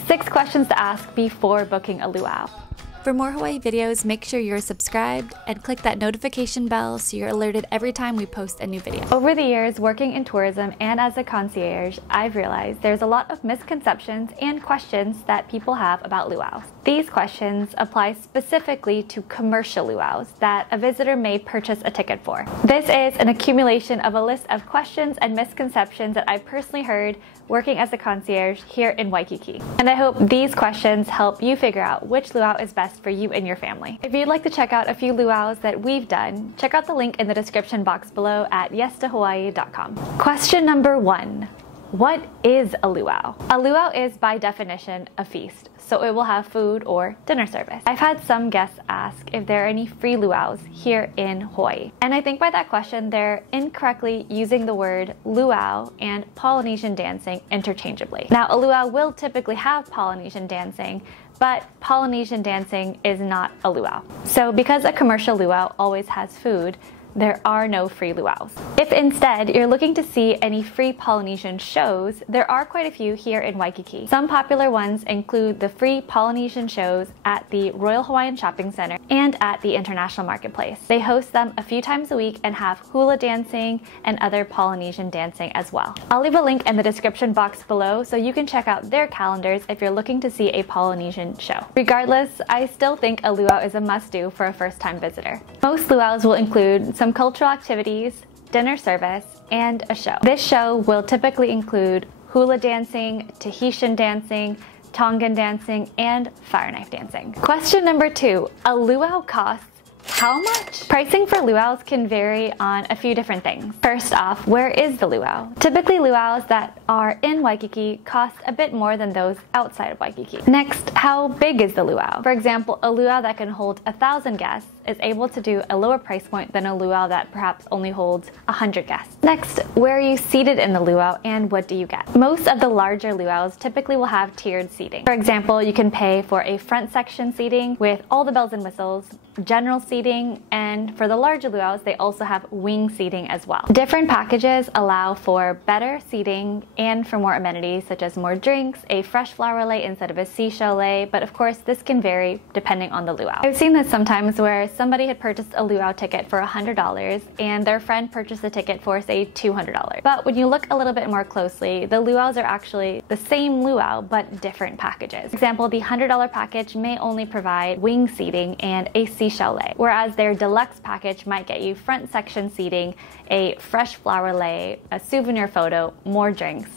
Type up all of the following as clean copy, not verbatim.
6 questions to ask before booking a luau. For more Hawaii videos, make sure you're subscribed and click that notification bell so you're alerted every time we post a new video. Over the years, working in tourism and as a concierge, I've realized there's a lot of misconceptions and questions that people have about luaus. These questions apply specifically to commercial luaus that a visitor may purchase a ticket for. This is an accumulation of a list of questions and misconceptions that I've personally heard working as a concierge here in Waikiki. And I hope these questions help you figure out which luau is best for you and your family. If you'd like to check out a few luaus that we've done, check out the link in the description box below at yestohawaii.com. Question number 1. What is a luau? A luau is by definition a feast, so it will have food or dinner service. I've had some guests ask if there are any free luaus here in Hawaii. And I think by that question, they're incorrectly using the word luau and Polynesian dancing interchangeably. Now, a luau will typically have Polynesian dancing, but Polynesian dancing is not a luau. So because a commercial luau always has food, there are no free luaus. If instead you're looking to see any free Polynesian shows, there are quite a few here in Waikiki. Some popular ones include the free Polynesian shows at the Royal Hawaiian Shopping Center and at the International Marketplace. They host them a few times a week and have hula dancing and other Polynesian dancing as well. I'll leave a link in the description box below so you can check out their calendars if you're looking to see a Polynesian show. Regardless, I still think a luau is a must-do for a first-time visitor. Most luaus will include some cultural activities, dinner service, and a show. This show will typically include hula dancing, Tahitian dancing, Tongan dancing, and fire knife dancing. Question number 2. A luau costs how much? Pricing for luaus can vary on a few different things. First off, where is the luau? Typically, luaus that are in Waikiki cost a bit more than those outside of Waikiki. Next, how big is the luau? For example, a luau that can hold 1,000 guests is able to do a lower price point than a luau that perhaps only holds 100 guests. Next, where are you seated in the luau and what do you get? Most of the larger luaus typically will have tiered seating. For example, you can pay for a front section seating with all the bells and whistles, general seating, and for the larger luaus, they also have wing seating as well. Different packages allow for better seating and for more amenities such as more drinks, a fresh flower lei instead of a seashell lei, but of course this can vary depending on the luau. I've seen this sometimes where somebody had purchased a luau ticket for $100 and their friend purchased a ticket for say $200. But when you look a little bit more closely, the luaus are actually the same luau but different packages. For example, the $100 package may only provide wing seating and a seashell lei, whereas their deluxe package might get you front section seating, a fresh flower lei, a souvenir photo, more drinks,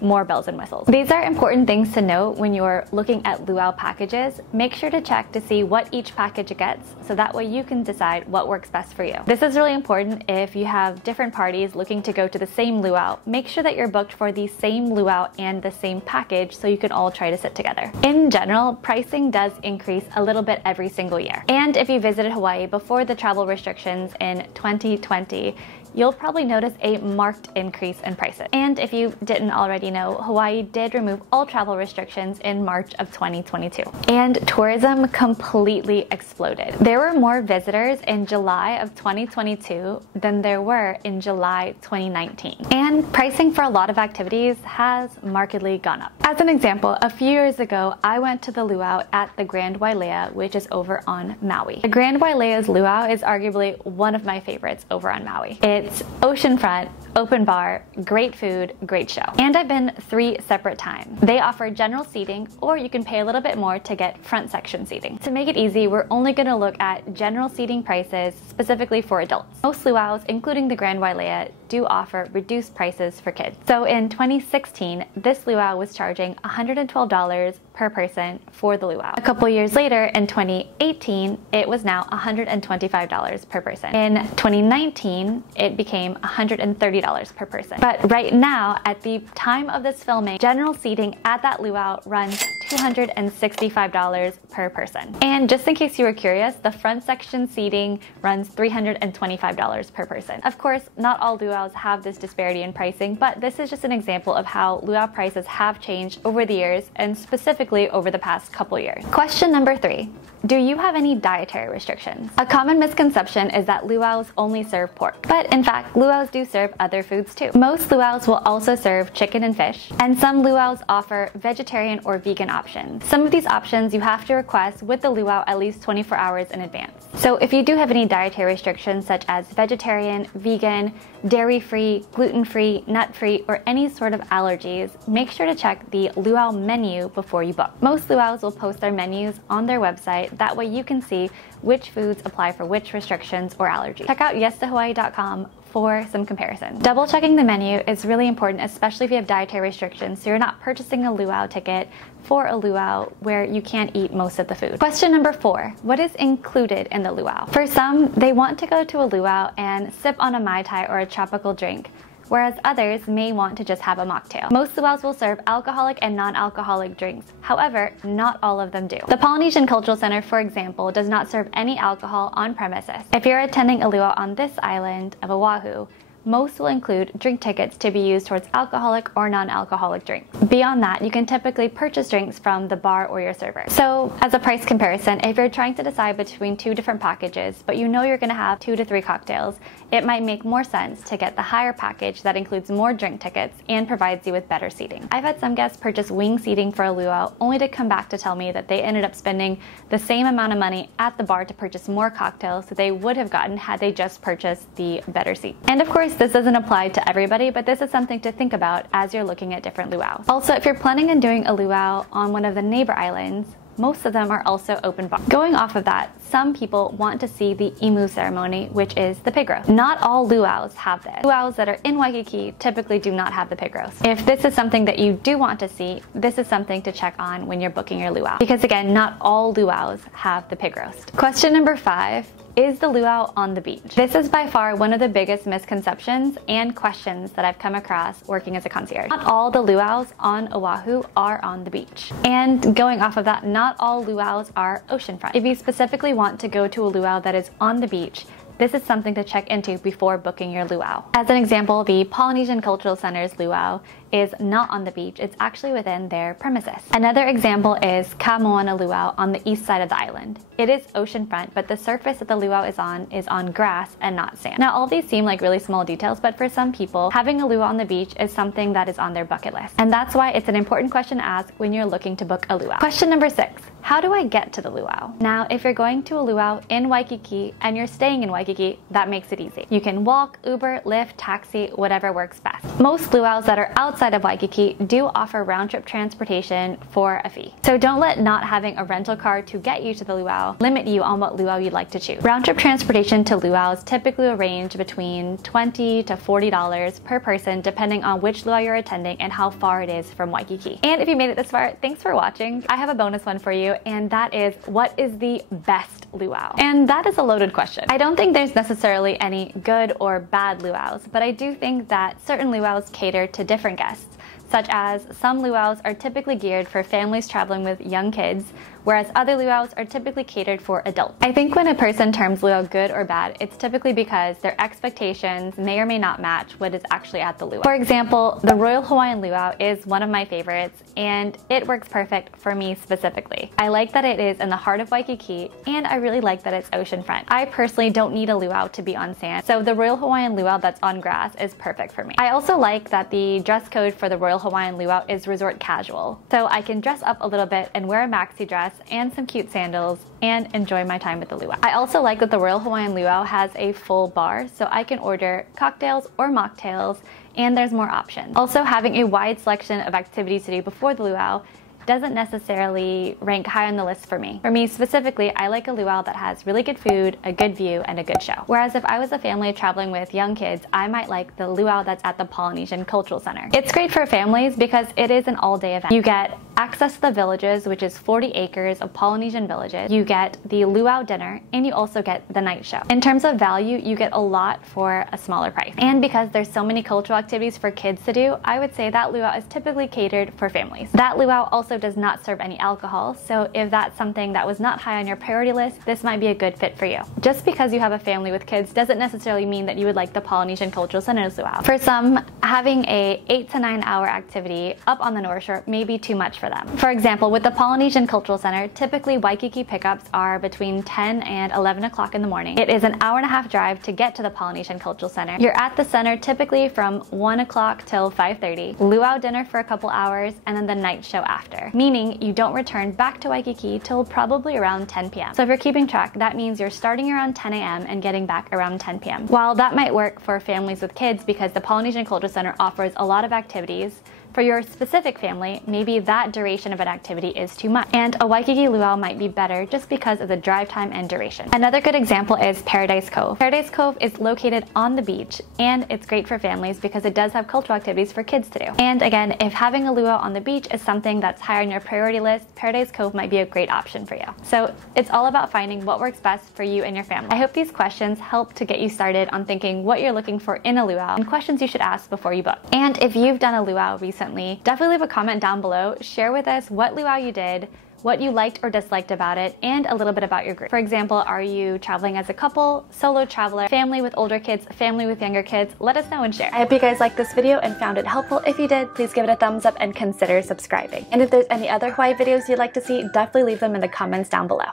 more bells and whistles. These are important things to note when you're looking at luau packages. Make sure to check to see what each package gets so that way you can decide what works best for you. This is really important if you have different parties looking to go to the same luau. Make sure that you're booked for the same luau and the same package so you can all try to sit together. In general, pricing does increase a little bit every single year. And if you visited Hawaii before the travel restrictions in 2020, you'll probably notice a marked increase in prices. And if you didn't already know, Hawaii did remove all travel restrictions in March of 2022. And tourism completely exploded. There were more visitors in July of 2022 than there were in July 2019. And pricing for a lot of activities has markedly gone up. As an example, a few years ago, I went to the luau at the Grand Wailea, which is over on Maui. The Grand Wailea's luau is arguably one of my favorites over on Maui. It's oceanfront, open bar, great food, great show. And I've been 3 separate times. They offer general seating, or you can pay a little bit more to get front section seating. To make it easy, we're only going to look at general seating prices specifically for adults. Most luaus, including the Grand Wailea, do offer reduced prices for kids. So in 2016, this luau was charging $112 per person for the luau. A couple years later, in 2018, it was now $125 per person. In 2019, it became $130 per person. But right now, at the time of this filming, general seating at that luau runs $265 per person. And just in case you were curious, the front section seating runs $325 per person. Of course, not all luau's have this disparity in pricing, but this is just an example of how luau prices have changed over the years, and specifically over the past couple years. Question number 3. Do you have any dietary restrictions? A common misconception is that luau's only serve pork, but in fact, luau's do serve other foods too. Most luau's will also serve chicken and fish, and some luau's offer vegetarian or vegan options. Some of these options you have to request with the luau at least 24 hours in advance. So if you do have any dietary restrictions such as vegetarian, vegan, dairy-free, gluten-free, nut-free, or any sort of allergies, make sure to check the luau menu before you book. Most luau's will post their menus on their website, that way you can see which foods apply for which restrictions or allergies. Check out yestohawaii.com for some comparison. Double checking the menu is really important, especially if you have dietary restrictions, so you're not purchasing a luau ticket for a luau where you can't eat most of the food. Question number 4, what is included in the luau? For some, they want to go to a luau and sip on a Mai Tai or a tropical drink, whereas others may want to just have a mocktail. Most luau's will serve alcoholic and non-alcoholic drinks. However, not all of them do. The Polynesian Cultural Center, for example, does not serve any alcohol on premises. If you're attending a luau on this island of Oahu, most will include drink tickets to be used towards alcoholic or non-alcoholic drinks. Beyond that, you can typically purchase drinks from the bar or your server. So, as a price comparison, if you're trying to decide between 2 different packages, but you know you're going to have 2 to 3 cocktails, it might make more sense to get the higher package that includes more drink tickets and provides you with better seating. I've had some guests purchase wing seating for a luau only to come back to tell me that they ended up spending the same amount of money at the bar to purchase more cocktails that they would have gotten had they just purchased the better seat. And of course, this doesn't apply to everybody, but this is something to think about as you're looking at different luau's. Also, if you're planning on doing a luau on one of the neighbor islands, most of them are also open bar. Going off of that, some people want to see the imu ceremony, which is the pig roast. Not all luau's have this. Luau's that are in Waikiki typically do not have the pig roast. If this is something that you do want to see, this is something to check on when you're booking your luau. Because again, not all luau's have the pig roast. Question number 5. Is the luau on the beach? This is by far one of the biggest misconceptions and questions that I've come across working as a concierge. Not all the luau's on Oahu are on the beach. And going off of that, not all luau's are oceanfront. If you specifically want to go to a luau that is on the beach, this is something to check into before booking your luau. As an example, the Polynesian Cultural Center's luau is not on the beach, it's actually within their premises. Another example is Ka Moana Luau on the east side of the island. It is oceanfront, but the surface that the luau is on grass and not sand. Now, all these seem like really small details, but for some people, having a luau on the beach is something that is on their bucket list. And that's why it's an important question to ask when you're looking to book a luau. Question number 6, how do I get to the luau? Now, if you're going to a luau in Waikiki and you're staying in Waikiki, that makes it easy. You can walk, Uber, Lyft, taxi, whatever works best. Most luau's that are outside of Waikiki do offer round-trip transportation for a fee. So don't let not having a rental car to get you to the luau limit you on what luau you'd like to choose. Round-trip transportation to luau's typically range between $20 to $40 per person depending on which luau you're attending and how far it is from Waikiki. And if you made it this far, thanks for watching. I have a bonus one for you, and that is, what is the best luau? And that is a loaded question. I don't think there's necessarily any good or bad luau's, but I do think that certain luau's cater to different guests, such as some luau's are typically geared for families traveling with young kids, whereas other luau's are typically catered for adults. I think when a person terms luau good or bad, it's typically because their expectations may or may not match what is actually at the luau. For example, the Royal Hawaiian Luau is one of my favorites, and it works perfect for me specifically. I like that it is in the heart of Waikiki, and I really like that it's oceanfront. I personally don't need a luau to be on sand, so the Royal Hawaiian Luau that's on grass is perfect for me. I also like that the dress code for the Royal Hawaiian Luau is resort casual, so I can dress up a little bit and wear a maxi dress and some cute sandals and enjoy my time at the luau. I also like that the Royal Hawaiian Luau has a full bar, so I can order cocktails or mocktails, and there's more options. Also, having a wide selection of activities to do before the luau doesn't necessarily rank high on the list for me. For me specifically, I like a luau that has really good food, a good view, and a good show. Whereas if I was a family traveling with young kids, I might like the luau that's at the Polynesian Cultural Center. It's great for families because it is an all-day event. You get access to the villages, which is 40 acres of Polynesian villages. You get the luau dinner, and you also get the night show. In terms of value, you get a lot for a smaller price. And because there's so many cultural activities for kids to do, I would say that luau is typically catered for families. That luau also does not serve any alcohol, so if that's something that was not high on your priority list, this might be a good fit for you. Just because you have a family with kids doesn't necessarily mean that you would like the Polynesian Cultural Center's luau. For some, having a 8 to 9 hour activity up on the North Shore may be too much for for them. For example, with the Polynesian Cultural Center, typically Waikiki pickups are between 10 and 11 o'clock in the morning. It is an hour-and-a-half drive to get to the Polynesian Cultural Center. You're at the center typically from 1 o'clock till 5:30, luau dinner for a couple hours, and then the night show after, meaning you don't return back to Waikiki till probably around 10 p.m. So if you're keeping track, that means you're starting around 10 a.m. and getting back around 10 p.m. While that might work for families with kids because the Polynesian Cultural Center offers a lot of activities, for your specific family, maybe that duration of an activity is too much, and a Waikiki luau might be better just because of the drive time and duration. Another good example is Paradise Cove. Paradise Cove is located on the beach, and it's great for families because it does have cultural activities for kids to do. And again, if having a luau on the beach is something that's higher on your priority list, Paradise Cove might be a great option for you. So it's all about finding what works best for you and your family. I hope these questions help to get you started on thinking what you're looking for in a luau and questions you should ask before you book. And if you've done a luau recently, definitely leave a comment down below. Share with us what luau you did, what you liked or disliked about it, and a little bit about your group. For example, are you traveling as a couple, solo traveler, family with older kids, family with younger kids? Let us know and share. I hope you guys liked this video and found it helpful. If you did, please give it a thumbs up and consider subscribing. And if there's any other Hawaii videos you'd like to see, definitely leave them in the comments down below.